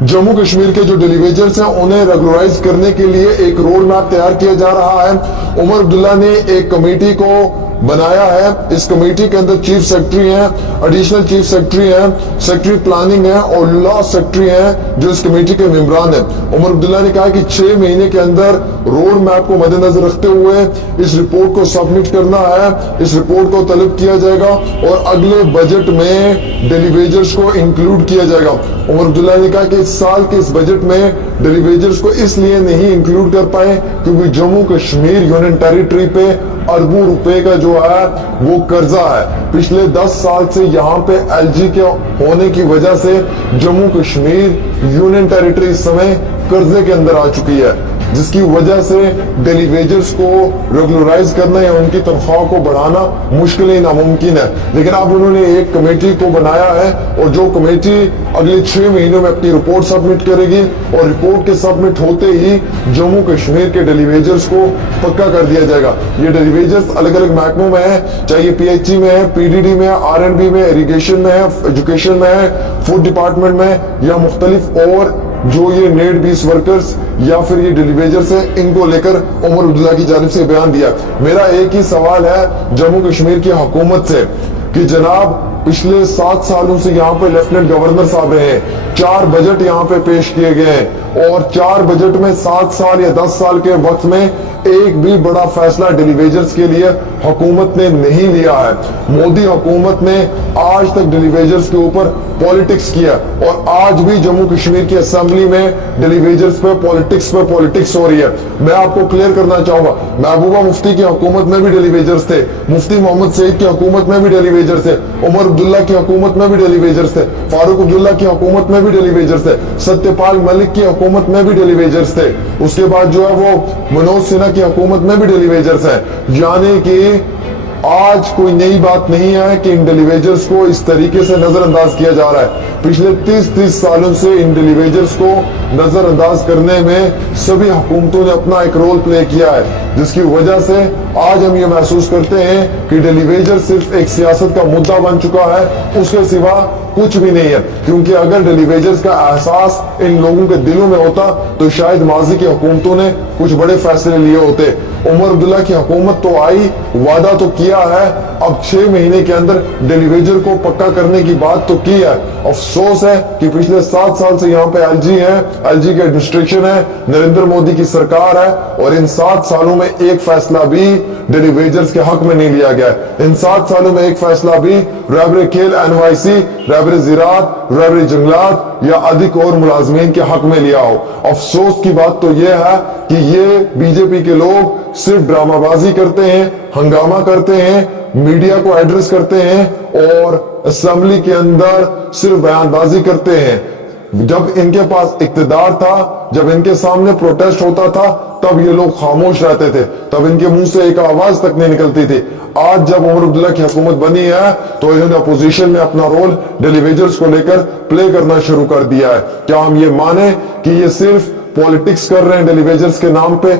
जम्मू कश्मीर के जो डेलीवेजर्स हैं उन्हें रेगुलराइज करने के लिए एक रोड मैप तैयार किया जा रहा है। उमर अब्दुल्ला ने एक कमेटी को बनाया है। इस कमेटी के अंदर चीफ सेक्रेटरी हैं, एडिशनल चीफ सेक्रेटरी हैं, सेक्रेटरी प्लानिंग है और लॉ सेक्रेटरी हैं जो इस कमेटी के मेंबरान हैं। उमर अब्दुल्ला ने कहा कि 6 महीने के अंदर रोड मैप को मद्देनजर रखते हुए इस रिपोर्ट को सबमिट करना है। इस रिपोर्ट को तलब किया जाएगा और अगले बजट में डेलीवेजर्स को इंक्लूड किया जाएगा। उमर अब्दुल्ला ने कहा कि इस साल के इस बजट में डेलीवेजर्स को इसलिए नहीं इंक्लूड कर पाए क्योंकि जम्मू कश्मीर यूनियन टेरिटरी पे अरबों रुपए का जो है वो कर्जा है। पिछले 10 साल से यहाँ पे एलजी के होने की वजह से जम्मू कश्मीर यूनियन टेरिटरी इस समय कर्जे के अंदर आ चुकी है, जिसकी वजह से डेलीवेजर्स को रेगुलराइज करना या उनकी तनख्वाह को बढ़ाना मुश्किल ही नामुमकिन है। लेकिन अब उन्होंने एक कमेटी को बनाया है और जो कमेटी अगले 6 महीनों में अपनी रिपोर्ट सबमिट करेगी और रिपोर्ट के सबमिट होते ही जम्मू कश्मीर के डेलीवेजर्स को पक्का कर दिया जाएगा। ये डेलीवेजर्स अलग अलग महकमों में है, चाहे ये पीएचई में है, पीडीडी में है, आरएनबी में, इरिगेशन में है, एजुकेशन में है, फूड डिपार्टमेंट में या मुख्तलिफ और जो ये नेड बीस वर्कर्स या फिर ये डेलीवेजर्स है, इनको लेकर उमर अब्दुल्ला की जानिब से बयान दिया। मेरा एक ही सवाल है जम्मू कश्मीर की हुकूमत से कि जनाब पिछले 7 सालों से यहाँ पे लेफ्टिनेंट गवर्नर साहब रहे हैं, 4 बजट यहाँ पे पेश किए गए हैं और 4 बजट में 7 साल या 10 साल के वक्त में एक भी बड़ा फैसला डेलीवेजर्स के लिए हुकूमत ने नहीं लिया है। मोदी हुकूमत ने आज तक डेलीवेजर्स के ऊपर पॉलिटिक्स किया और आज भी जम्मू कश्मीर की असेंबली में डेलीवेजर्स पे पॉलिटिक्स हो रही है। मैं आपको क्लियर करना चाहूंगा, महबूबा मुफ्ती की हुकूमत में भी डेलीवेजर्स थे, मुफ्ती मोहम्मद सईद की हुकूमत में भी डेलीवेजर्स थे, उमर अब्दुल्ला की हुकूमत में भी डेलीवेजर्स थे, फारूक अब्दुल्ला की हुकूमत में भी डेलीवेजर्स थे, सत्यपाल मलिक की हुकूमत में भी डेलीवेजर्स थे, उसके बाद जो है वो मनोज सिन्हा की हुकूमत में भी डेलीवेजर्स है। यानी कि आज कोई नई बात नहीं है कि इन डेलीवेजर्स को इस तरीके से नजरअंदाज किया जा रहा है। पिछले 30 सालों से इन डेलीवेजर्स को नजरअंदाज करने में सभी हुकूमतों ने अपना एक रोल प्ले किया है, जिसकी वजह से आज हम ये महसूस करते हैं कि डेलीवेजर सिर्फ एक सियासत का मुद्दा बन चुका है, उसके सिवा कुछ भी नहीं है। क्योंकि अगर डेलीवेजर्स का एहसास इन लोगों के दिलों में होता तो शायद माजी की हुकूमतों ने कुछ बड़े फैसले लिए होते। उमर अब्दुल्ला की हुकूमत तो आई, वादा तो किया है, अब 6 महीने के अंदर डेलीवेजर को पक्का करने की बात तो की है। अफसोस है कि पिछले 7 साल से यहाँ पे एलजी है, एलजी की एडमिनिस्ट्रेशन है, नरेंद्र मोदी की सरकार है और इन 7 सालों में एक फैसला भी डेलीवेजर्स के हक में नहीं लिया गया है। इन 7 सालों में एक फैसला भी रहबरे खेल एनवाईसी, रहबरे ज़राअत, रहबरे जंगलात या अधिक और मुलाजमीन के हक में लिया हो। अफसोस की बात तो यह है कि ये बीजेपी के लोग सिर्फ ड्रामाबाजी करते हैं, हंगामा करते हैं, मीडिया को एड्रेस करते हैं और असेंबली के अंदर सिर्फ बयानबाजी करते हैं। जब इनके पास इक्तिदार था, जब इनके सामने प्रोटेस्ट होता था, तब ये लोग खामोश रहते थे, तब इनके मुंह से एक आवाज तक नहीं निकलती थी। आज जब उमर अब्दुल्ला की हुकूमत बनी है तो इन्होंने अपोजिशन में अपना रोल डेलीवेजर्स को लेकर प्ले करना शुरू कर दिया है। क्या हम ये माने कि ये सिर्फ पॉलिटिक्स कर रहे हैं डेलीवेजर्स के नाम पे?